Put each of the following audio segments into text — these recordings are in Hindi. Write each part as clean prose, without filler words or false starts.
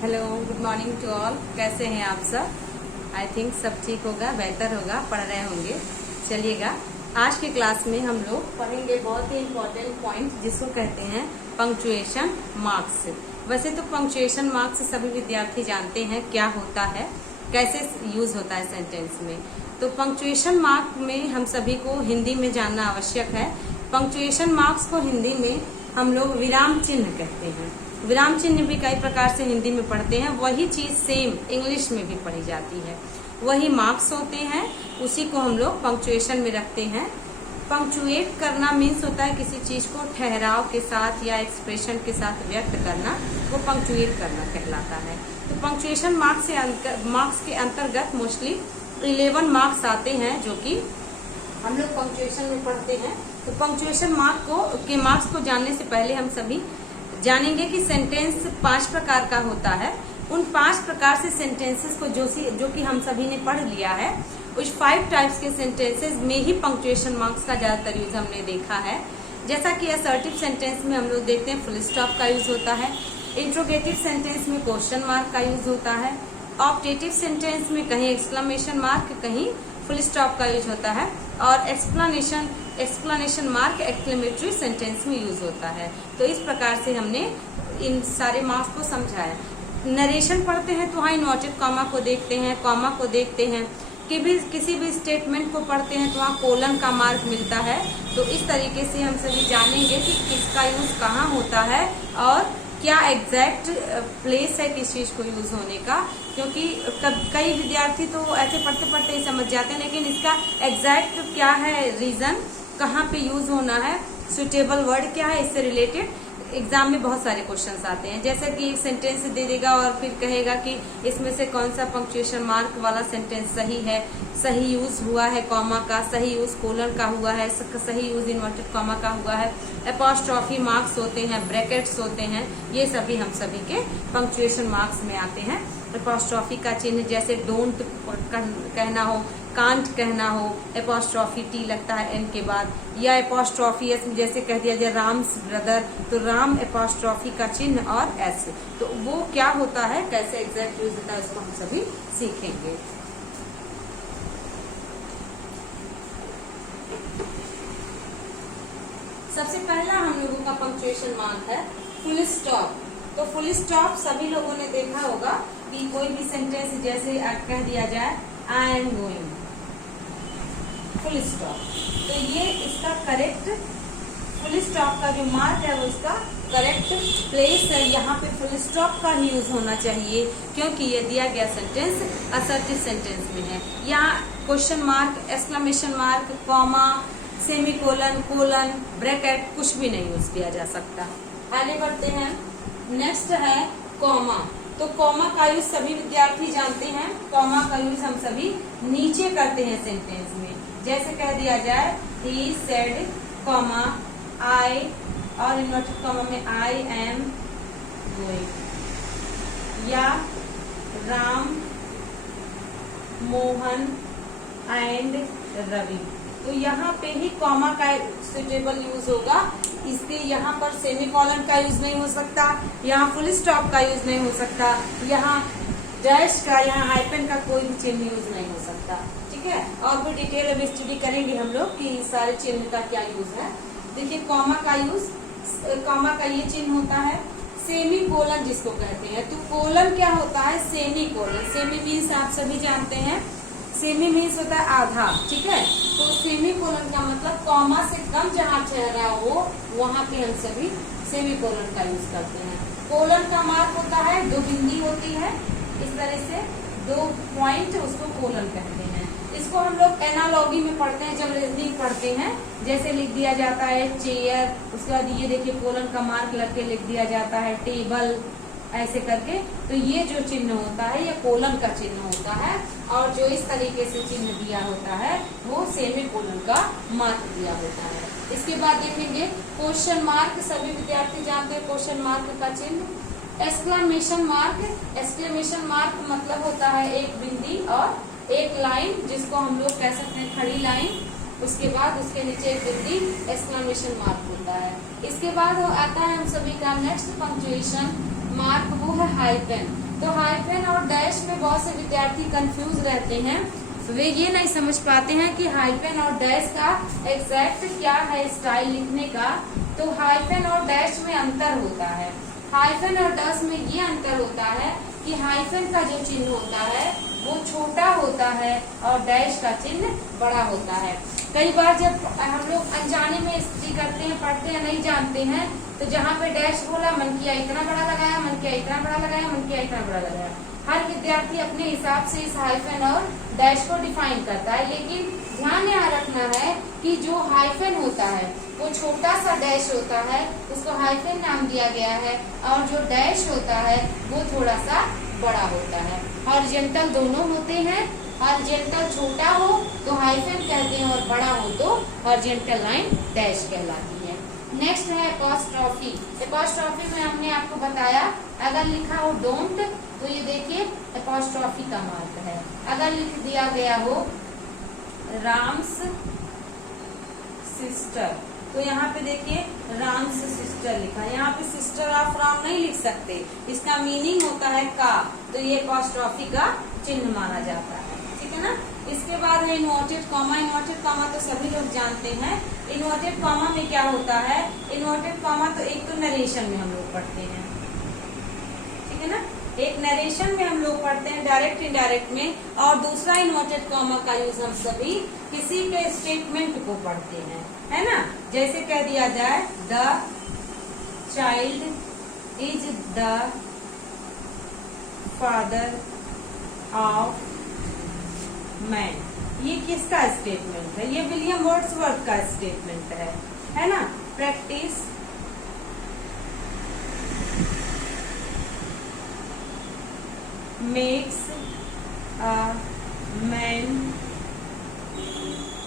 Hello, good morning to all. कैसे हैं आप सब? आई थिंक सब ठीक होगा, बेहतर होगा, पढ़ रहे होंगे। चलिएगा, आज की क्लास में हम लोग पढ़ेंगे बहुत ही इम्पोर्टेंट पॉइंट जिसको कहते हैं पंक्चुएशन मार्क्स। वैसे तो पंक्चुएशन मार्क्स सभी विद्यार्थी जानते हैं क्या होता है, कैसे यूज होता है सेंटेंस में। तो पंक्चुएशन मार्क में हम सभी को हिंदी में जानना आवश्यक है। पंक्चुएशन मार्क्स को हिंदी में हम लोग विराम चिन्ह कहते हैं। विराम चिन्ह भी कई प्रकार से हिंदी में पढ़ते हैं, वही चीज सेम इंग्लिश में भी पढ़ी जाती है। वही मार्क्स होते हैं, उसी को हम लोग पंक्चुएशन में रखते हैं। पंक्चुएट करना मीन्स होता है किसी चीज को ठहराव के साथ या एक्सप्रेशन के साथ व्यक्त करना, वो पंक्चुएट करना कहलाता है। तो पंक्चुएशन मार्क्स के अंतर्गत मोस्टली 11 मार्क्स आते हैं जो कि हम लोग पंक्चुएशन में पढ़ते हैं। तो पंक्चुएशन मार्क्स को जानने से पहले हम सभी जानेंगे कि सेंटेंस 5 प्रकार का होता है। उन 5 प्रकार से सेंटेंसेस को जो कि हम सभी ने पढ़ लिया है, उस 5 टाइप्स के सेंटेंसेस में ही पंक्चुएशन मार्क्स का ज्यादातर यूज हमने देखा है। जैसा कि असर्टिव सेंटेंस में हम लोग देखते हैं फुल स्टॉप का यूज होता है। इंट्रोगेटिव सेंटेंस में क्वेश्चन मार्क का यूज होता है। ऑप्टेटिव सेंटेंस में कहीं एक्सक्लेमेशन मार्क, कहीं फुल स्टॉप का यूज होता है। और एक्सप्लेनेशन मार्क एक्सक्लेमेटरी सेंटेंस में यूज होता है। तो इस प्रकार से हमने इन सारे मार्क्स को समझाया। नरेशन पढ़ते हैं तो वहाँ इन्वर्टेड कॉमा को देखते हैं, कॉमा को देखते हैं। किसी भी स्टेटमेंट को पढ़ते हैं तो वहाँ कोलन का मार्क मिलता है। तो इस तरीके से हम सभी जानेंगे कि किसका यूज कहाँ होता है और क्या एग्जैक्ट प्लेस है किस चीज को यूज होने का। क्योंकि कई विद्यार्थी तो ऐसे पढ़ते पढ़ते ही समझ जाते हैं, लेकिन इसका एग्जैक्ट क्या है रीजन, कहाँ पे यूज होना है, सुटेबल वर्ड क्या है, इससे रिलेटेड एग्जाम में बहुत सारे क्वेश्चंस आते हैं। जैसे कि एक सेंटेंस दे देगा और फिर कहेगा कि इसमें से कौन सा पंक्चुएशन मार्क वाला सेंटेंस सही है, सही यूज हुआ है कॉमा का, सही यूज कोलन का हुआ है, सही यूज इन्वर्टेड कॉमा का हुआ है, एपॉस्ट्रॉफी मार्क्स होते हैं, ब्रैकेट्स होते हैं। ये सभी हम सभी के पंक्चुएशन मार्क्स में आते हैं। एपॉस्ट्रॉफी का चिन्ह जैसे डोंट कहना हो, कांट कहना हो, एपॉस्ट्रॉफी टी लगता है एन के बाद, या एपॉस्ट्रॉफी एस जैसे कह दिया जाए राम्स ब्रदर, तो राम एपॉस्ट्रॉफी का चिन्ह और एस, तो वो क्या होता है, कैसे एग्जैक्ट यूज होता है, उसको हम सभी सीखेंगे। सबसे पहला हम लोगों का पंक्चुएशन मार्क है फुल स्टॉप। तो फुल स्टॉप सभी लोगों ने देखा होगा कि कोई भी सेंटेंस जैसे कह दिया जाए I am going, full stop, तो ये इसका करेक्ट फुल स्टॉप का जो मार्क है वो इसका करेक्ट प्लेस है। यहाँ पे फुल स्टॉप का ही यूज होना चाहिए क्योंकि ये दिया गया सेंटेंस असर्टिव सेंटेंस में है। यहाँ question mark, exclamation mark, comma, semicolon, colon, bracket कुछ भी नहीं यूज किया जा सकता। आगे बढ़ते हैं। नेक्स्ट है कॉमा। तो कॉमा का यूज सभी विद्यार्थी जानते हैं। कॉमा का यूज हम सभी नीचे करते हैं सेंटेंस में। जैसे कह दिया जाए ही सेड कॉमा आई, और इन्वर्टेड कॉमा में आई एम गोइंग, या राम, मोहन एंड रवि। तो यहाँ पे ही कॉमा का सुटेबल यूज होगा। इसके यहाँ पर सेमीकोलन का यूज नहीं हो सकता, यहाँ फुल स्टॉप का यूज नहीं हो सकता, यहाँ डैश का, यहाँ हाइफन का कोई भी चिन्ह यूज नहीं हो सकता। ठीक है, और भी डिटेल अब स्टडी करेंगे हम लोग कि सारे चिन्ह का क्या यूज है। देखिए कॉमा का यूज, कॉमा का ये चिन्ह होता है सेमी कोलन जिसको कहते हैं। तो कोलन क्या होता है, सेमी कोलन। सेमी मीन्स आप सभी जानते हैं, सेमी मीन्स होता है आधा। ठीक है, तो सेमी कोलन का मतलब कॉमा से कम जहाँ ठहरा हो वहाँ पे हम सभी सेमी कोलन का यूज करते हैं। कोलन का मार्क होता है 2 बिंदी होती है, इस तरह से 2 पॉइंट, उसको कोलन कहते हैं। इसको हम लोग एनालॉगी में पढ़ते हैं जब रीजनिंग पढ़ते हैं। जैसे लिख दिया जाता है चेयर, उसके बाद ये देखिए कोलन का मार्क लग के लिख दिया जाता है टेबल, ऐसे करके। तो ये जो चिन्ह होता है ये कोलन का चिन्ह होता है, और जो इस तरीके से चिन्ह दिया होता है वो सेमी कोलन का मार्क दिया होता है। इसके बाद देखेंगे क्वेश्चन मार्क। सभी विद्यार्थी जानते हैं क्वेश्चन मार्क का चिन्ह। एक्सक्लेमेशन मार्क, एक्सक्लेमेशन मार्क मतलब होता है एक बिंदी और एक लाइन, जिसको हम लोग कह सकते हैं खड़ी लाइन, उसके बाद उसके नीचे एक बिंदी, एक्सक्लेमेशन मार्क होता है। इसके बाद आता है हम सभी का नेक्स्ट पंक्चुएशन मार्क, वो है हाइफन। तो हाइफन और डैश में बहुत से विद्यार्थी कंफ्यूज रहते हैं, वे ये नहीं समझ पाते हैं कि हाइफन और डैश का एग्जैक्ट क्या है स्टाइल लिखने का। तो हाइफन और डैश में अंतर होता है। हाइफन और डैश में ये अंतर होता है कि हाइफन का जो चिन्ह होता है वो छोटा होता है और डैश का चिन्ह बड़ा होता है। कई बार जब हम लोग अनजाने में स्टडी करते हैं, पढ़ते हैं, नहीं जानते हैं, तो जहाँ पे डैश बोला मन किया इतना बड़ा लगाया, मन किया इतना बड़ा लगाया, मन किया इतना बड़ा लगाया। हर विद्यार्थी अपने हिसाब से इस हाइफन और डैश को डिफाइन करता है, लेकिन ध्यान यहाँ रखना है कि जो हाइफन होता है वो छोटा सा डैश होता है, उसको हाइफन नाम दिया गया है, और जो डैश होता है वो थोड़ा सा बड़ा होता है। हॉरिजॉन्टल दोनों होते हैं। हॉरिजॉन्टल छोटा हो तो हाइफन कहते हैं और बड़ा हो तो हॉरिजॉन्टल लाइन डैश कहलाती है। नेक्स्ट है अपॉस्ट्रोफी। अपॉस्ट्रोफी में हमने आपको बताया अगर लिखा हो डोंट तो ये देखिए अपॉस्ट्रोफी का मार्क है। अगर लिख दिया गया हो राम्स सिस्टर तो यहाँ पे देखिए राम्स सिस्टर लिखा है, यहाँ पे सिस्टर ऑफ राम नहीं लिख सकते, इसका मीनिंग होता है का, तो ये अपॉस्ट्रोफी का चिन्ह माना जाता है। ठीक है ना। इसके बाद है इन्वर्टेड कॉमा। इन्वर्टेड कॉमा तो सभी लोग जानते हैं। इन्वर्टेड कॉमा में क्या होता है, इन्वर्टेड कॉमा तो एक तो नरेशन में हम लोग पढ़ते हैं, ठीक है ना, एक नरेशन में हम लोग पढ़ते हैं डायरेक्ट इनडायरेक्ट में, और दूसरा इन्वर्टेड कॉमा का यूज हम सभी किसी के स्टेटमेंट को पढ़ते हैं, है ना। जैसे कह दिया जाए the child is the father of man, ये किसका स्टेटमेंट है, ये विलियम वर्ड्सवर्थ का स्टेटमेंट है ना। Practice makes a man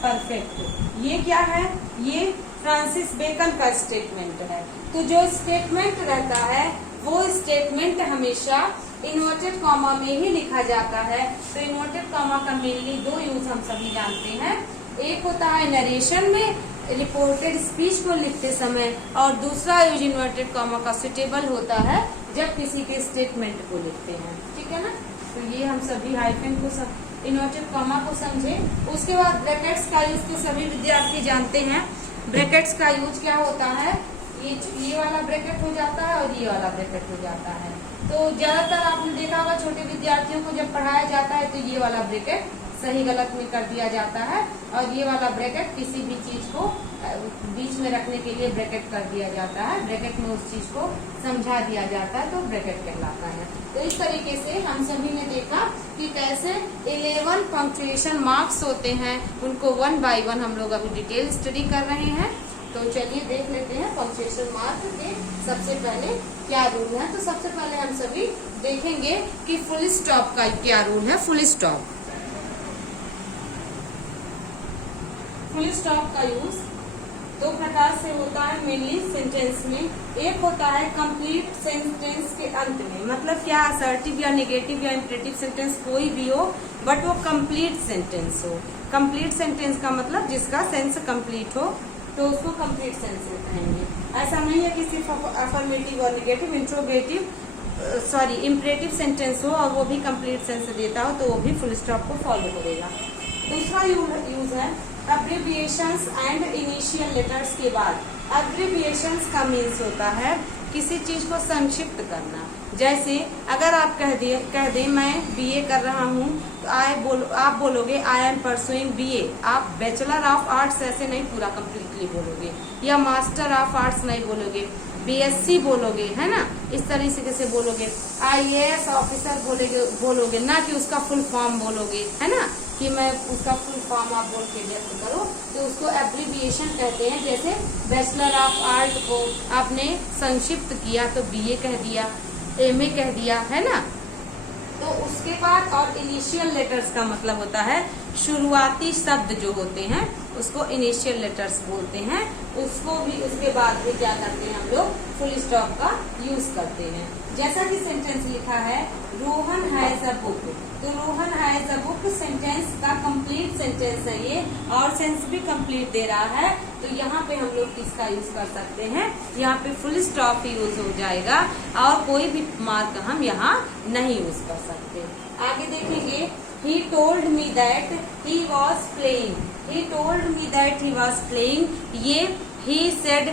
perfect, ये क्या है, ये फ्रांसिस बेकन का स्टेटमेंट है। तो जो स्टेटमेंट रहता है वो स्टेटमेंट हमेशा इन्वर्टेड कॉमा में ही लिखा जाता है। तो इन्वर्टेड कॉमा का मेनली दो यूज हम सभी जानते हैं, एक होता है नरेशन में रिपोर्टेड स्पीच को लिखते समय, और दूसरा यूज इन्वर्टेड कॉमा का सुटेबल होता है जब किसी के स्टेटमेंट को लिखते हैं। ठीक है ना। तो ये हम सभी हाइफन को इन्वर्टेड कॉमा को समझे। उसके बाद ब्रैकेट्स का यूज तो सभी विद्यार्थी जानते हैं। ब्रैकेट्स का यूज क्या होता है, ये वाला ब्रैकेट हो जाता है और ये वाला ब्रैकेट हो जाता है। तो ज्यादातर आपने देखा होगा छोटे विद्यार्थियों को जब पढ़ाया जाता है तो ये वाला ब्रैकेट सही गलत में कर दिया जाता है, और ये वाला ब्रैकेट किसी भी चीज को बीच में रखने के लिए ब्रैकेट कर दिया जाता है, ब्रैकेट में उस चीज को समझा दिया जाता है, तो ब्रैकेट कहलाता है। तो इस तरीके से हम सभी ने देखा कि कैसे 11 पंक्चुएशन मार्क्स होते हैं, उनको 1 बाय 1 हम लोग अभी डिटेल स्टडी कर रहे हैं। तो चलिए देख लेते हैं पंक्चुएशन मार्क के सबसे पहले क्या रूल है। तो सबसे पहले हम सभी देखेंगे कि फुल स्टॉप का क्या रूल है। फुल स्टॉप का यूज दो प्रकार से होता है मेनली सेंटेंस में। एक होता है कंप्लीट सेंटेंस के अंत में, मतलब क्या असर्टिव या नेगेटिव या इम्परेटिव सेंटेंस कोई भी हो, बट वो कंप्लीट सेंटेंस हो। कंप्लीट सेंटेंस का मतलब जिसका सेंस कंप्लीट हो, तो उसको कंप्लीट सेंस में कहेंगे। ऐसा नहीं है कि सिर्फ अफर्मेटिव और नेगेटिव इम्परेटिव सेंटेंस हो और वो भी कंप्लीट सेंस देता हो, तो वो भी फुल स्टॉप को फॉलो करेगा। दूसरा यूज है अब्रिविएशंस एंड इनिशियल लेटर्स के बाद। अब्रिविएशंस का मीन्स होता है किसी चीज को संक्षिप्त करना। जैसे अगर आप कह दें मैं बीए कर रहा हूँ, तो आप बोलोगे आई एम परसुइंग बीए। आप बैचलर ऑफ आर्ट्स ऐसे नहीं पूरा कंप्लीटली बोलोगे, या मास्टर ऑफ आर्ट्स नहीं बोलोगे, बीएससी बोलोगे, है ना। इस तरीके से बोलोगे। आईएएस ऑफिसर बोलोगे, ना कि उसका फुल फॉर्म बोलोगे, है ना, कि मैं उसका फुल फॉर्म आप बोल के व्यक्त करो, तो उसको एब्रिविएशन कहते हैं। जैसे बैचलर ऑफ आर्ट को आपने संक्षिप्त किया तो बीए कह दिया, एमए कह दिया, है ना। तो उसके बाद और इनिशियल लेटर्स का मतलब होता है शुरुआती शब्द जो होते हैं उसको इनिशियल लेटर्स बोलते हैं। उसको भी उसके बाद भी क्या करते हैं हम लोग फुल स्टॉप का यूज करते हैं। जैसा कि सेंटेंस लिखा है रोहन हैज अ बुक, तो Rohan has a book sentence का कंप्लीट सेंटेंस है ये, और सेंस भी कंप्लीट दे रहा है। तो यहाँ पे हम लोग किसका यूज कर सकते हैं, यहाँ पे फुल स्टॉप यूज हो जाएगा और कोई भी मार्क हम यहाँ नहीं यूज कर सकते। आगे देखेंगे he told me that he was playing, he told me that he was playing, ये he said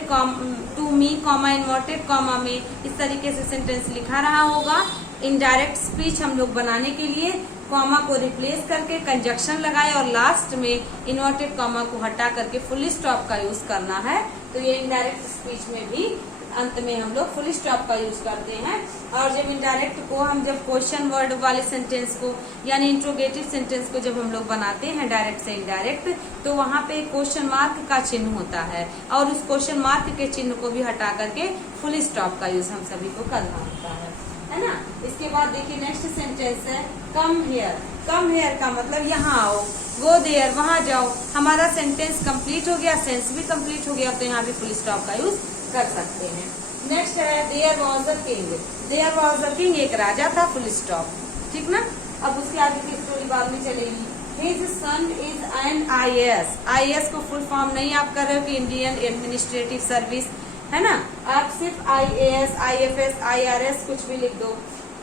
to me comma inverted comma में इस तरीके से सेंटेंस लिखा रहा होगा। इनडायरेक्ट स्पीच हम लोग बनाने के लिए कॉमा को रिप्लेस करके कंजक्शन लगाए और लास्ट में इन्वर्टेड कॉमा को हटा करके फुल स्टॉप का यूज करना है। तो ये इनडायरेक्ट स्पीच में भी अंत में हम लोग फुल स्टॉप का यूज करते हैं। और जब इनडायरेक्ट को हम जब क्वेश्चन वर्ड वाले सेंटेंस को यानी इंट्रोगेटिव सेंटेंस को जब हम लोग बनाते हैं डायरेक्ट से इनडायरेक्ट, तो वहाँ पे क्वेश्चन मार्क का चिन्ह होता है और उस क्वेश्चन मार्क के चिन्ह को भी हटा करके फुल स्टॉप का यूज हम सभी को करना होता है ना। इसके बाद देखिए नेक्स्ट सेंटेंस है कम हेयर। कम हेयर का मतलब यहाँ आओ, गो देयर वहां जाओ। हमारा सेंटेंस कंप्लीट हो गया, सेंस भी कंप्लीट हो गया, तो यहाँ भी फुल स्टॉप का यूज कर सकते हैं। नेक्स्ट है there was a king. There was a king एक राजा था, फुल स्टॉप, ठीक ना। अब उसके आगे की स्टोरी बाद में चलेगी। His son is an IAS। IAS को फुल फॉर्म नहीं आप कर रहे हो कि इंडियन एडमिनिस्ट्रेटिव सर्विस, है ना। आप सिर्फ IAS, IFS, IRS कुछ भी लिख दो,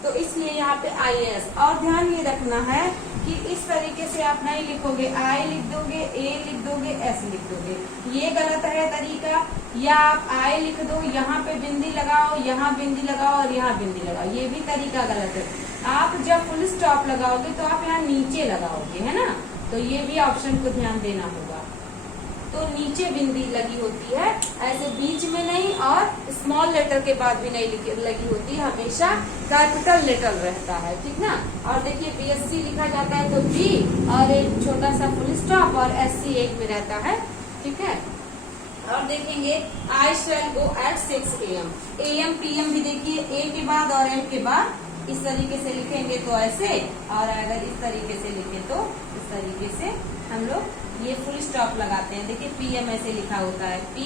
तो इसलिए यहाँ पे IAS। और ध्यान ये रखना है कि इस तरीके से आप नहीं लिखोगे, I लिख दोगे, A लिख दोगे, S लिख दोगे, ये गलत है तरीका। या आप I लिख दो, यहाँ पे बिंदी लगाओ, यहाँ बिंदी लगाओ और यहाँ बिंदी लगाओ, ये भी तरीका गलत है। आप जब फुल स्टॉप लगाओगे तो आप यहाँ नीचे लगाओगे, है ना। तो ये भी ऑप्शन को ध्यान देना होगा। तो नीचे बिंदी लगी होती है, ऐसे बीच में नहीं, और स्मॉल लेटर के बाद भी नहीं लगी होती है, हमेशा कैपिटल लेटर रहता है, ठीक ना। और देखिए BSc लिखा जाता है तो B और एक छोटा सा फुल स्टॉप और SC एक में रहता है, ठीक है। और देखेंगे I shall go at 6 AM। AM PM भी देखिए A के बाद और M के बाद इस तरीके से लिखेंगे तो ऐसे, और अगर इस तरीके से लिखे तो इस तरीके से हम लोग ये फुल स्टॉप लगाते हैं। देखिए PM ऐसे लिखा होता है, P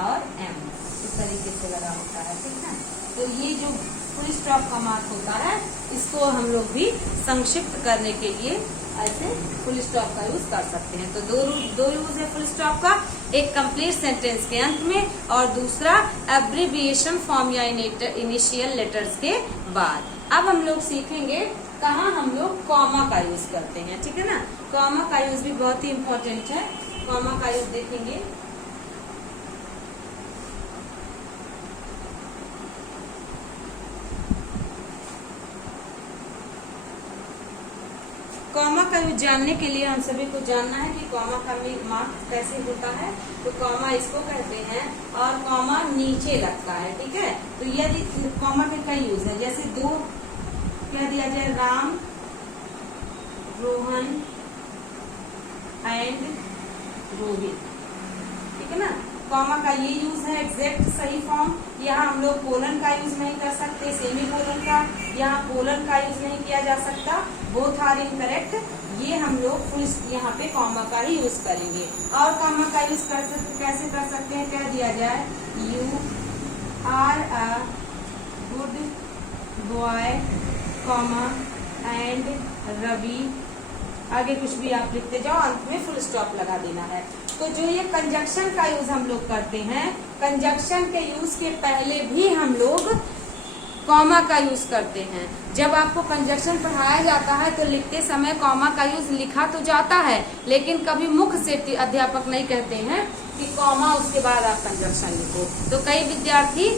और M इस तरीके से लगा होता है, ठीक है। तो ये जो फुल स्टॉप का मार्क होता है, इसको हम लोग भी संक्षिप्त करने के लिए ऐसे फुल स्टॉप का यूज कर सकते हैं। तो दो यूज है फुल स्टॉप का, एक कंप्लीट सेंटेंस के अंत में और दूसरा एब्रिविएशन फॉर्म या इनिशियल लेटर्स के बाद। अब हम लोग सीखेंगे कहाँ हम लोग कॉमा का यूज करते हैं, ठीक है ना। कॉमा का यूज भी बहुत ही इम्पोर्टेंट है। कॉमा का यूज देखेंगे, कॉमा का यूज जानने के लिए हम सभी को जानना है कि कॉमा का मार्क कैसे होता है। तो कॉमा इसको कहते हैं और कॉमा नीचे लगता है, ठीक है। तो यदि कॉमा के कई यूज है, जैसे दो क्या दिया जाए, राम, रोहन एंड रोहित, ठीक है ना। कॉमा का ये यूज है एग्जैक्ट सही फॉर्म। यहाँ हम लोग कोलन का यूज नहीं कर सकते, सेमी कोलन का, यहाँ कोलन का यूज नहीं किया जा सकता, बोथ आर इनकरेक्ट। ये हम लोग यहाँ पे कॉमा का ही यूज करेंगे। और कॉमा का यूज कैसे कर सकते हैं, क्या दिया जाए, you are a good boy comma and Ravi, आगे कुछ भी आप लिखते जाओ, अंत में फुल स्टॉप लगा देना है। तो जो ये कंजक्शन का यूज हम लोग करते हैं, कंजक्शन के यूज के पहले भी हम लोग कॉमा का यूज करते हैं। जब आपको कंजक्शन पढ़ाया जाता है तो लिखते समय कॉमा का यूज लिखा तो जाता है, लेकिन कभी मुख से अध्यापक नहीं कहते हैं कि कॉमा उसके बाद आप कंजक्शन लिखो। तो कई विद्यार्थी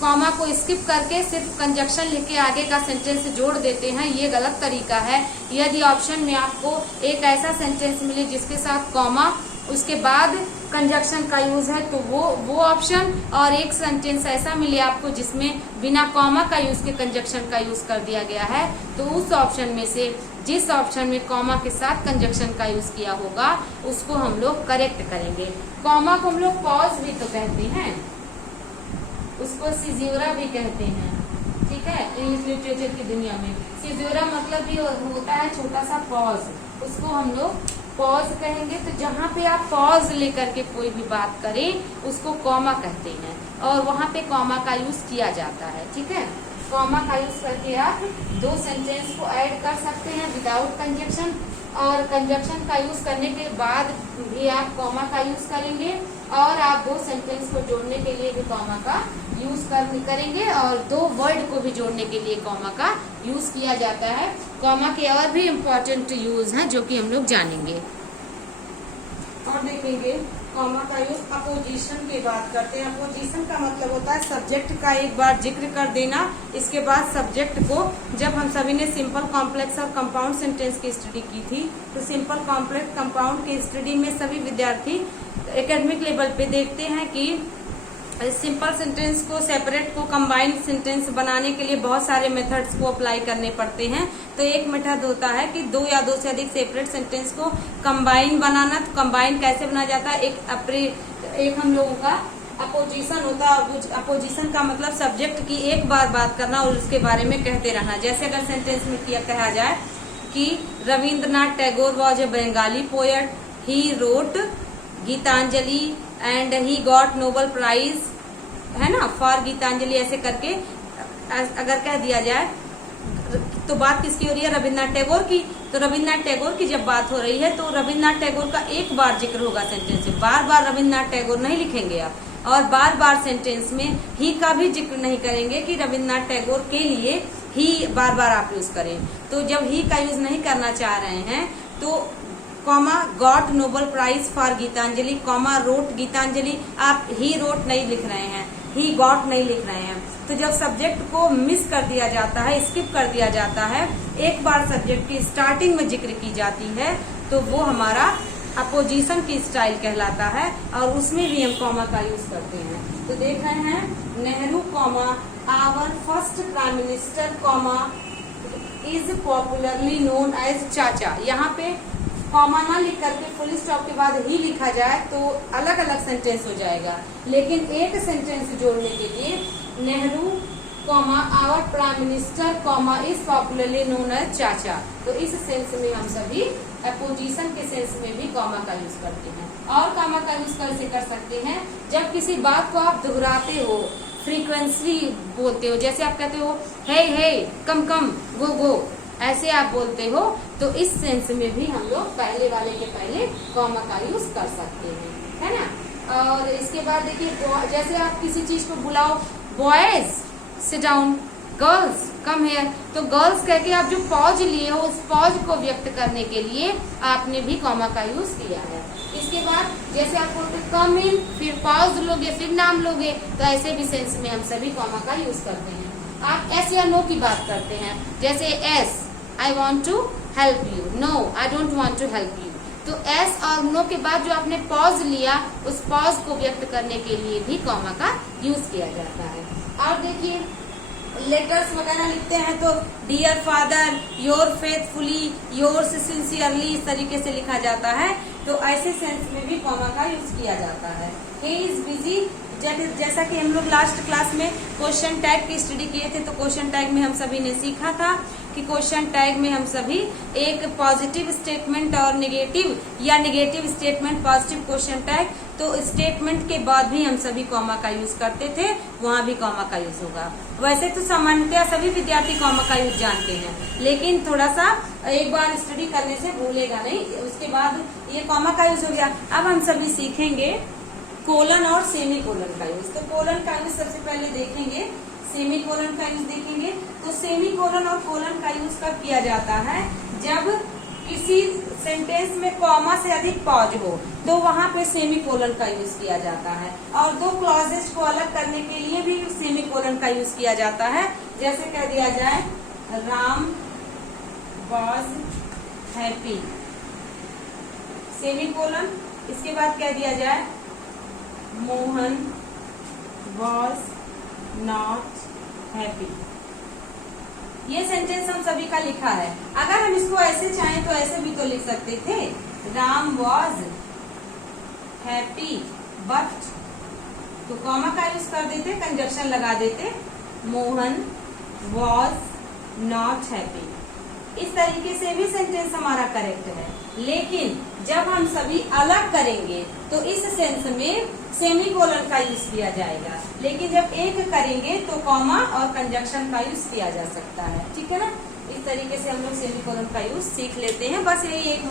कॉमा को स्किप करके सिर्फ कंजक्शन लिख के आगे का सेंटेंस जोड़ देते हैं, ये गलत तरीका है। यदि ऑप्शन में आपको एक ऐसा सेंटेंस मिले जिसके साथ कॉमा उसके बाद कंजक्शन का यूज है तो वो ऑप्शन, और एक सेंटेंस ऐसा मिले आपको जिसमें बिना कॉमा का यूज के कंजक्शन का यूज कर दिया गया है, तो उस ऑप्शन में से जिस ऑप्शन में कॉमा के साथ कंजक्शन का यूज किया होगा उसको हम लोग करेक्ट करेंगे। कॉमा को हम लोग पॉज भी तो कहते हैं, उसको सिज्यूरा भी कहते हैं, ठीक है। इंग्लिश लिटरेचर की दुनिया में सिज्यूरा मतलब भी होता है छोटा सा पॉज, उसको हम लोग पॉज कहेंगे तो जहाँ पे आप पॉज लेकर के कोई भी बात करें उसको कॉमा कहते हैं, और वहाँ पे कॉमा का यूज किया जाता है। ठीक है, कॉमा का यूज करके आप दो सेंटेंस को ऐड कर सकते हैं विदाउट कंजक्शन, और कंजक्शन का यूज करने के बाद भी आप कॉमा का यूज करेंगे, और आप दो सेंटेंस को जोड़ने के लिए भी कॉमा का यूज करेंगे, और दो वर्ड को भी जोड़ने के लिए कॉमा का यूज किया जाता है। कॉमा के और भी इम्पोर्टेंट यूज हैं जो कि हम लोग जानेंगे और देखेंगे। कॉमा का यूज अपोजिशन की बात करते हैं। अपोजिशन का मतलब होता है सब्जेक्ट का एक बार जिक्र कर देना, इसके बाद सब्जेक्ट को, जब हम सभी ने सिंपल कॉम्प्लेक्स और कंपाउंड सेंटेंस की स्टडी की थी तो सिंपल कॉम्प्लेक्स कंपाउंड की स्टडी में सभी विद्यार्थी एकेडमिक लेवल पे देखते हैं कि सिंपल सेंटेंस को सेपरेट को कंबाइंड सेंटेंस बनाने के लिए बहुत सारे मेथड्स को अप्लाई करने पड़ते हैं। तो एक मेथड होता है कि दो या दो से अधिक सेपरेट सेंटेंस को कंबाइन बनाना। तो कंबाइन कैसे बनाया जाता है, एक हम लोगों का अपोजिशन होता है। अपोजिशन का मतलब सब्जेक्ट की एक बार बात करना और उसके बारे में कहते रहना। जैसे अगर सेंटेंस में कहा जाए कि Rabindranath Tagore was a Bengali poet, he wrote Gitanjali and he got Nobel prize, है ना, फॉर गीतांजलि, ऐसे करके अगर कह दिया जाए तो बात किसकी हो रही है, रविन्द्रनाथ टैगोर की। तो रविन्द्रनाथ टैगोर की जब बात हो रही है तो रविन्द्रनाथ टैगोर का एक बार जिक्र होगा सेंटेंस में, बार बार रविन्द्रनाथ टैगोर नहीं लिखेंगे आप, और बार बार सेंटेंस में ही का भी जिक्र नहीं करेंगे कि रविन्द्रनाथ टैगोर के लिए ही बार बार आप यूज करें। तो जब ही का यूज नहीं करना चाह रहे हैं तो comma got Nobel prize for Gitanjali, comma wrote Gitanjali, आप ही रोट नहीं लिख रहे हैं, ही गॉट नहीं लिख रहे हैं। तो जब सब्जेक्ट को मिस कर दिया जाता है, स्किप कर दिया जाता है, एक बार सब्जेक्ट की स्टार्टिंग में जिक्र की जाती है तो वो हमारा अपोजिशन की स्टाइल कहलाता है, और उसमें भी हम कॉमा का यूज करते हैं। तो देख रहे हैं Nehru comma our first prime minister comma is popularly known as Chacha. यहाँ पे कॉमा ना लिख करके फुल स्टॉप के बाद ही लिखा जाए तो अलग अलग सेंटेंस हो जाएगा, लेकिन एक सेंटेंस जोड़ने के लिए Nehru comma our prime minister comma is popularly known as Chacha, तो इस सेंस में हम सभी अपोजिशन के सेंस में भी कॉमा का यूज करते हैं। और कॉमा का यूज कैसे कर सकते हैं, जब किसी बात को आप दोहराते हो, फ्रीक्वेंसी बोलते हो, जैसे आप कहते हो हे कम कम गो गो, ऐसे आप बोलते हो, तो इस सेंस में भी हम लोग पहले वाले के पहले कॉमा का यूज कर सकते हैं, है ना। और इसके बाद देखिए, जैसे आप किसी चीज को बुलाओ, boys sit down, girls come here, तो गर्ल्स कह के आप जो पॉज लिए हो उस पॉज को व्यक्त करने के लिए आपने भी कॉमा का यूज किया है। इसके बाद जैसे आप बोलते कम इन, फिर पॉज लोगे, फिर नाम लोगे, तो ऐसे भी सेंस में हम सभी कॉमा का यूज करते हैं। आप एस या नो की बात करते हैं, जैसे yes I want to help you, no I don't want to help you, तो एस और नो के बाद जो आपने पॉज लिया उस पॉज को व्यक्त करने के लिए भी कॉमा का यूज किया जाता है। और देखिए लेटर्स वगैरह लिखते हैं तो dear father, your faithfully, yours sincerely, इस तरीके से लिखा जाता है, तो ऐसे सेंस में भी कॉमा का यूज किया जाता है। ही इज बिजी, जैसा कि हम लोग लास्ट क्लास में क्वेश्चन टैग की स्टडी किए थे, तो क्वेश्चन टैग में हम सभी ने सीखा था कि क्वेश्चन टैग में हम सभी एक पॉजिटिव स्टेटमेंट और नेगेटिव या negative statement positive question tag, तो स्टेटमेंट के बाद भी हम सभी कॉमा का यूज करते थे, वहां भी कॉमा का यूज होगा। वैसे तो सामान्यतः सभी विद्यार्थी कॉमा का यूज जानते हैं, लेकिन थोड़ा सा एक बार स्टडी करने से भूलेगा नहीं, उसके बाद ये कॉमा का यूज हो गया। अब हम सभी सीखेंगे कोलन और सेमी कोलन का यूज। तो कोलन का यूज सबसे पहले देखेंगे, सेमी कोलन का यूज देखेंगे। तो सेमी कोलन और कोलन का यूज कब किया जाता है, जब किसी सेंटेंस में कॉमा से अधिक पॉज हो तो वहां पे सेमी कोलन का यूज किया जाता है। और दो क्लॉजेस को अलग करने के लिए भी सेमी कोलन का यूज किया जाता है। जैसे कह दिया जाए Ram was happy, semi colon, इसके बाद कह दिया जाए मोहन वॉज नॉट हैप्पी। ये सेंटेंस हम सभी का लिखा है। अगर हम इसको ऐसे चाहें तो ऐसे भी तो लिख सकते थे, राम वॉज हैप्पी बट, तो कॉमा का यूज कर देते, कंजक्शन लगा देते, मोहन वॉज नॉट हैप्पी। इस तरीके से भी सेंटेंस हमारा करेक्ट है। लेकिन जब हम सभी अलग करेंगे तो इस सेंस में सेमीकोलन का यूज किया जाएगा, लेकिन जब एक करेंगे तो कॉमा और कंजक्शन का यूज किया जा सकता है। ठीक है ना, इस तरीके से हम लोग सेमीकोलन का यूज सीख लेते हैं। बस यही एक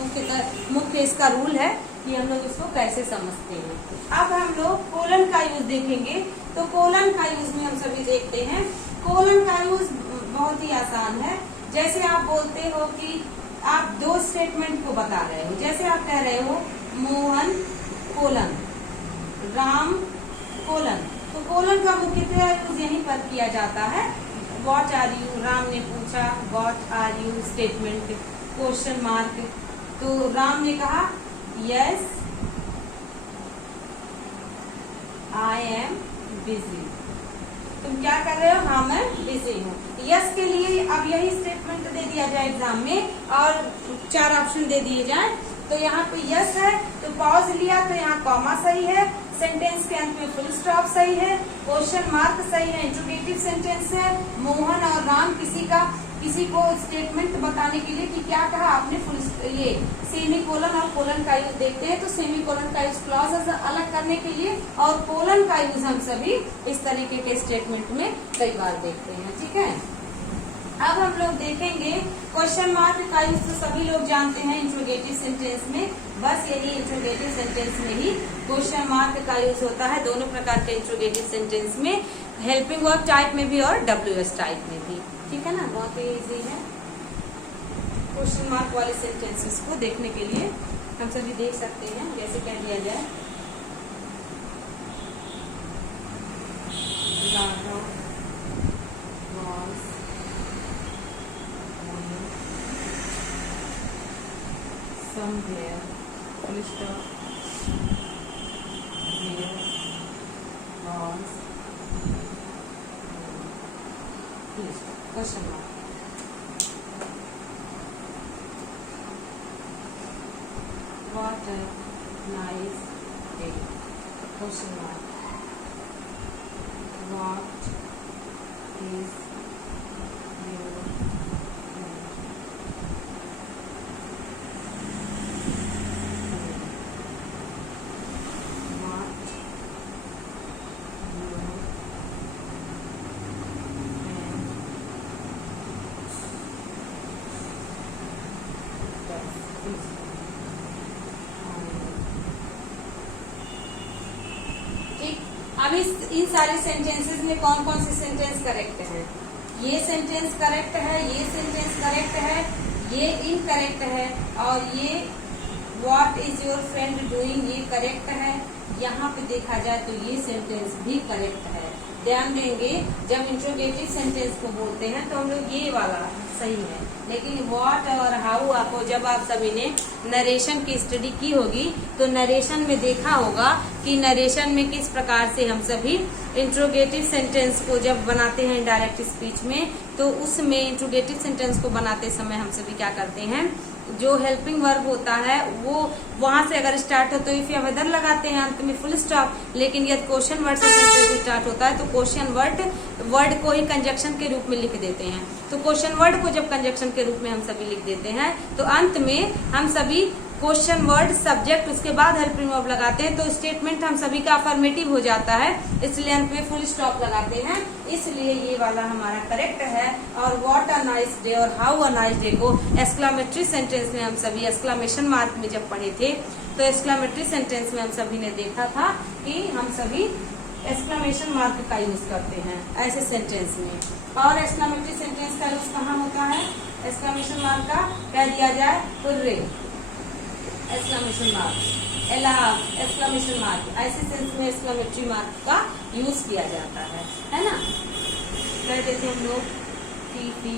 मुख्य इसका रूल है कि हम लोग इसको कैसे समझते हैं। अब हम लोग कोलन का यूज देखेंगे। तो कोलन का यूज में हम सभी देखते हैं। कोलन का यूज बहुत ही आसान है। जैसे आप बोलते हो कि आप दो स्टेटमेंट को बता रहे हो, जैसे आप कह रहे हो मोहन कोलन राम कोलन, तो कोलन का मुख्यतः यूज यहीं पर किया जाता है। व्हाट आर यू, राम ने पूछा what are you, statement question mark. तो राम ने कहा यस आई एम बिजी। तुम क्या कर रहे हो? हाँ मैं बिजी हूँ। यस के लिए अब यही स्टेटमेंट दे दिया जाए एग्जाम में और 4 ऑप्शन दे दिए जाए। तो यहाँ पे यस है तो पॉज लिया तो यहाँ कॉमा सही है, सेंटेंस के अंत में फुल स्टॉप सही है, क्वेश्चन मार्क सही है, इंट्रोगेटिव सेंटेंस है। मोहन और राम किसी को स्टेटमेंट बताने के लिए कि क्या कहा आपने, फुल ये सेमीकोलन और कोलन का यूज देखते हैं। तो सेमीकोलन का यूज क्लॉज अलग करने के लिए और कोलन का यूज हम सभी इस तरीके के स्टेटमेंट में कई बार देखते हैं। ठीक है, अब हम लोग देखेंगे क्वेश्चन मार्क का यूज तो सभी लोग जानते हैं इंट्रोगेटिव सेंटेंस में। बस यही इंट्रोगेटिव सेंटेंस में ही क्वेश्चन मार्क का यूज होता है, दोनों प्रकार के इंट्रोगेटिव सेंटेंस में, हेल्पिंग वर्ब टाइप में भी और WS टाइप में भी। ठीक है ना, बहुत ही इजी है। क्वेश्चन मार्क वाले सेंटेंसेस को देखने के लिए हम सभी देख सकते हैं। जैसे कह दिया जाए Raghav was somewhere, full stop, there was full stop, question mark. What a nice day, question mark. What is your name? What your friend does. अब इन सारे सेंटेंसेस में कौन कौन से सेंटेंस करेक्ट है? ये सेंटेंस करेक्ट है, ये सेंटेंस करेक्ट है, ये इनकरेक्ट है और ये what is your friend doing ये करेक्ट है। यहाँ पे देखा जाए तो ये सेंटेंस भी करेक्ट है। ध्यान देंगे जब इंट्रोगेटिव सेंटेंस को बोलते हैं तो हम लोग ये वाला सही है, लेकिन व्हाट और हाउ आपको जब आप सभी ने नरेशन की स्टडी की होगी तो नरेशन में देखा होगा कि नरेशन में किस प्रकार से हम सभी इंट्रोगेटिव सेंटेंस को जब बनाते हैं डायरेक्ट स्पीच में, तो उसमें इंट्रोगेटिव सेंटेंस को बनाते समय हम सभी क्या करते हैं, जो हेल्पिंग वर्ब होता है वो वहां से अगर स्टार्ट हो तो इफ या वेदर लगाते हैं, अंत में फुल स्टॉप। लेकिन यदि क्वेश्चन वर्ड से सेंटेंस स्टार्ट होता है तो क्वेश्चन वर्ड को ही कंजक्शन के रूप में लिख देते हैं। तो क्वेश्चन वर्ड को जब कंजक्शन के रूप में हम सभी लिख देते हैं तो अंत में हम सभी क्वेश्चन वर्ड सब्जेक्ट उसके बाद हेल्पिंग वर्ब लगाते हैं तो स्टेटमेंट हम सभी का अफर्मेटिव हो जाता है, इसलिए अंत में फुल स्टॉप लगाते हैं। इसलिए ये वाला हमारा करेक्ट है। और व्हाट अ नाइस डे और हाउ अ नाइस डे को एक्सक्लामेटरी सेंटेंस में हम सभी एक्सक्लामेशन मार्क में जब पढ़े थे तो एक्सक्लामेटरी सेंटेंस में हम सभी ने देखा था कि हम सभी एक्सक्लामेशन मार्क का यूज करते हैं ऐसे सेंटेंस में। और एक्सक्लामेटरी सेंटेंस का यूज कहाँ होता है? एक्सक्लामेशन मार्क का कह दिया जाए हुर्रे, एक्सक्लामेशन मार्क, एलाह, एक्सक्लामेशन मार्क, ऐसे सेंस में एक्सक्लामेटरी मार्क का यूज किया जाता है ना। कह देते हम लोग फी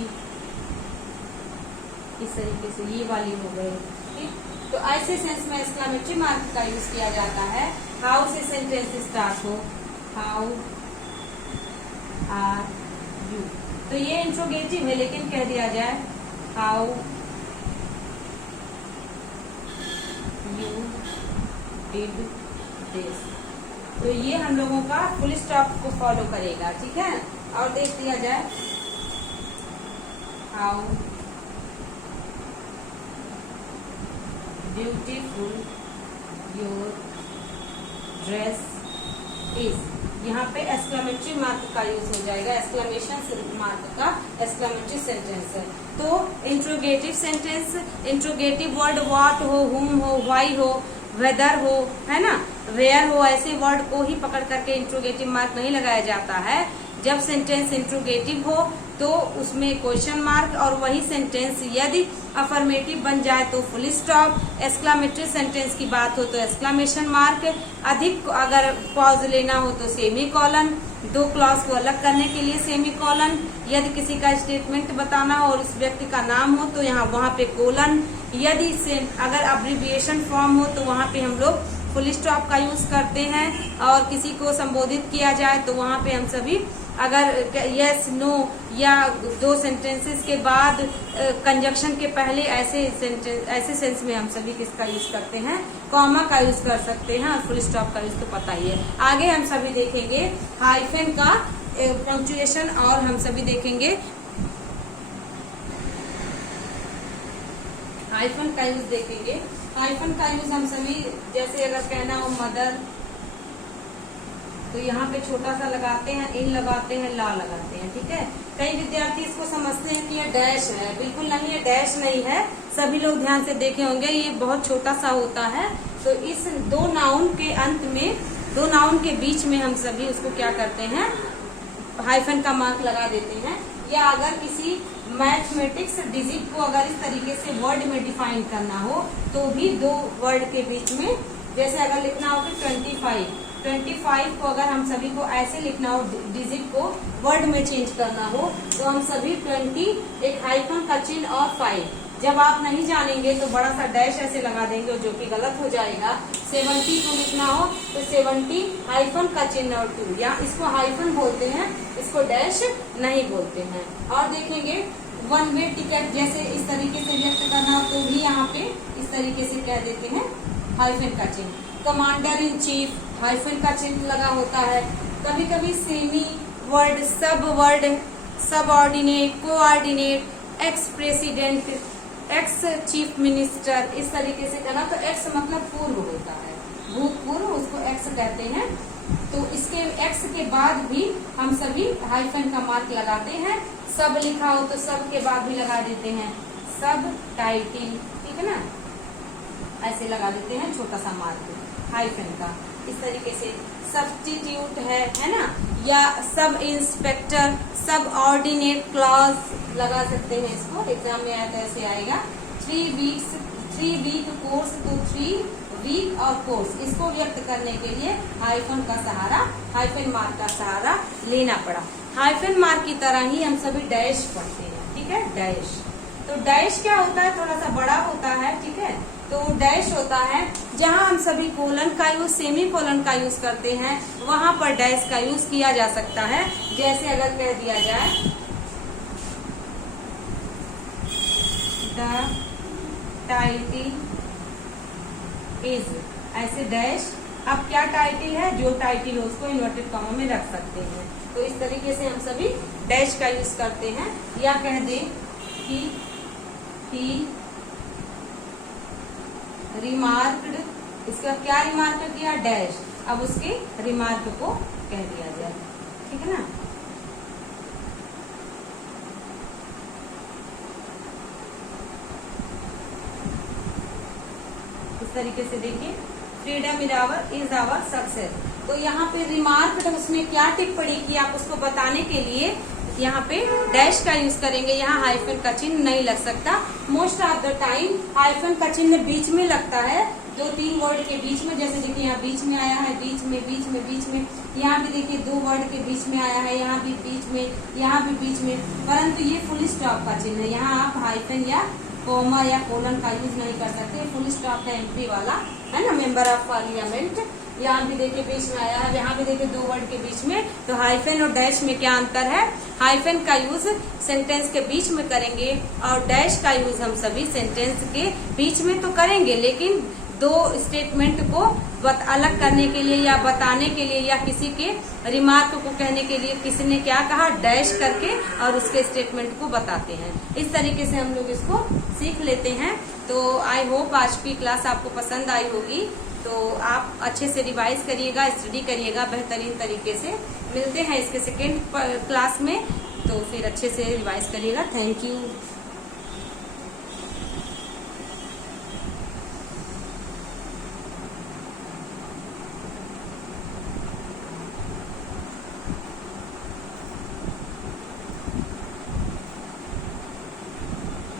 इस तरीके से, ये वाली हो गई। ठीक, तो ऐसे सेंस में एक्सक्लामेटरी मार्क का यूज किया जाता है। हाउ से सेंटेंस स्टार्ट हो, हाउ आर यू, तो ये इंट्रोगेटिव है, लेकिन कह दिया जाए हाउ यू डिड दिस, तो ये हम लोगों का फुल स्टॉप को फॉलो करेगा। ठीक है, और देख दिया जाए how beautiful your dress is. यहाँ पे एक्सक्लेमेटरी मार्क का यूज हो जाएगा, एक्सक्लेमेशन मार्क का एक्सक्लेमेटरी सेंटेंस है। तो interrogative sentence, interrogative word what हो, हुम हो, व्हाई हो, वेदर हो, है ना, वेयर हो, ऐसे वर्ड को ही पकड़ करके इंट्रोगेटिव मार्क नहीं लगाया जाता है। जब सेंटेंस इंट्रोगेटिव हो तो उसमें क्वेश्चन मार्क, और वही सेंटेंस यदि अफर्मेटिव बन जाए तो फुल स्टॉप, एक्सक्लेमेटरी सेंटेंस की बात हो तो एक्सक्लेमेशन मार्क, अधिक अगर पॉज लेना हो तो सेमी कॉलन, दो क्लॉज को अलग करने के लिए सेमी कॉलन, यदि किसी का स्टेटमेंट बताना हो और उस व्यक्ति का नाम हो तो यहाँ वहाँ पे कोलन, यदि अगर अब्रिविएशन फॉर्म हो तो वहाँ पे हम लोग फुल स्टॉप का यूज करते हैं, और किसी को संबोधित किया जाए तो वहाँ पे हम सभी अगर यस नो या दो सेंटेंसेस के बाद कंजक्शन के पहले ऐसे सेंस में हम सभी किसका यूज करते हैं, कॉमा का यूज कर सकते हैं, और फुल स्टॉप का यूज तो पता ही है। आगे हम सभी देखेंगे हाइफन का पंक्चुएशन, और हम सभी देखेंगे हाइफन का यूज देखेंगे। हाइफन का यूज हम सभी, जैसे अगर कहना हो मदर तो यहाँ पे छोटा सा लगाते हैं, इन लगाते हैं, ला लगाते हैं, ठीक है। कई विद्यार्थी इसको समझते हैं कि ये डैश है, बिल्कुल नहीं, ये डैश नहीं है। सभी लोग ध्यान से देखे होंगे, ये बहुत छोटा सा होता है। तो इस दो नाउन के अंत में, दो नाउन के बीच में हम सभी उसको क्या करते हैं, हाइफन का मार्क लगा देते हैं। या अगर किसी मैथमेटिक्स डिजिट को अगर इस तरीके से वर्ड में डिफाइन करना हो तो भी दो वर्ड के बीच में, जैसे अगर लिखना हो कि 25 को अगर हम सभी को ऐसे लिखना हो, डिजिट को वर्ड में चेंज करना हो तो हम सभी 20 एक हाइफन का चिन्ह और 5, जब आप नहीं जानेंगे तो बड़ा सा डैश ऐसे लगा देंगे जो कि गलत हो जाएगा। 70 को लिखना हो तो 70 हाइफन का चिन्ह और 2, या इसको हाइफन बोलते हैं, इसको डैश नहीं बोलते हैं। और देखेंगे वन वे टिकट, जैसे इस तरीके से व्यक्त करना हो तो भी यहाँ पे इस तरीके से कह देते हैं हाइफन का चिन्ह। कमांडर इन चीफ, हाइफन का चिन्ह लगा होता है। कभी कभी सेमी वर्ड, सब ordinate, coordinate, ex president, ex chief minister, इस तरीके से कहना तो एक्स मतलब पूर्व होता है, भूतपूर्व, उसको एक्स कहते हैं। तो इसके एक्स के बाद भी हम सभी हाइफन का मार्क लगाते हैं। सब लिखा हो तो सब के बाद भी लगा देते हैं सब टाइटिल, ठीक है ना, ऐसे लगा देते हैं छोटा सा मार्क हाइफन का। इस तरीके से सब्स्टिट्यूट है ना, या सब इंस्पेक्टर, सब ऑर्डिनेट क्लॉज लगा सकते हैं। इसको एग्जाम में आया तो ऐसे आएगा। 3 वीक कोर्स तो 3 वीक और कोर्स, इसको व्यक्त करने के लिए हाइफन का सहारा, हाइफन मार्क का सहारा लेना पड़ा। हाइफन मार्क की तरह ही हम सभी डैश पढ़ते हैं, ठीक है, डैश। तो डैश क्या होता है, थोड़ा सा बड़ा होता है, ठीक है। तो डैश होता है जहां हम सभी कोलन का यूज, सेमी कोलन का यूज करते हैं, वहां पर डैश का यूज किया जा सकता है। जैसे अगर कह दिया जाए द टाइटिल इज, ऐसे डैश। अब क्या टाइटिल है, जो टाइटिल हो उसको इन्वर्टेड कॉमा में रख सकते हैं। तो इस तरीके से हम सभी डैश का यूज करते हैं। या कह दे कि ही रिमार्क्ड, इसका क्या रिमार्क किया, डैश, अब उसके रिमार्क को कह दिया जाए, ठीक है ना। इस तरीके से देखिए, फ्रीडम इज आवर सक्सेस। तो यहाँ पे रिमार्क, उसमें क्या टिप्पणी की आप उसको बताने के लिए यहाँ पे डैश का यूज करेंगे। यहाँ हाइफन का चिन्ह नहीं लग सकता। Most of the time hyphen का चिन्ह बीच में लगता है, 2-3 वर्ड के बीच में। जैसे देखिए यहाँ बीच में आया है, बीच में, यहाँ भी देखिए 2 वर्ड के बीच में आया है, यहाँ भी बीच में, यहाँ भी बीच में। परंतु ये फुल स्टॉप का चिन्ह है, यहाँ आप हाइफन या कॉमा या कोलन का यूज नहीं कर सकते। फुल स्टॉप है एमपी वाला, है ना, मेंबर ऑफ पार्लियामेंट। यहाँ भी देखिए बीच में आया है, यहाँ भी देखिए 2 वर्ड के बीच में। तो हाइफन और डैश में क्या अंतर है, हाइफन का यूज सेंटेंस के बीच में करेंगे और डैश का यूज हम सभी सेंटेंस के बीच में तो करेंगे, लेकिन दो स्टेटमेंट को अलग करने के लिए या बताने के लिए या किसी के रिमार्क को कहने के लिए किसी ने क्या कहा, डैश करके और उसके स्टेटमेंट को बताते हैं। इस तरीके से हम लोग इसको सीख लेते हैं। तो आई होप आज की क्लास आपको पसंद आई होगी। तो आप अच्छे से रिवाइज करिएगा, स्टडी करिएगा बेहतरीन तरीके से। मिलते हैं इसके सेकेंड क्लास में, तो फिर अच्छे से रिवाइज करिएगा। Thank you.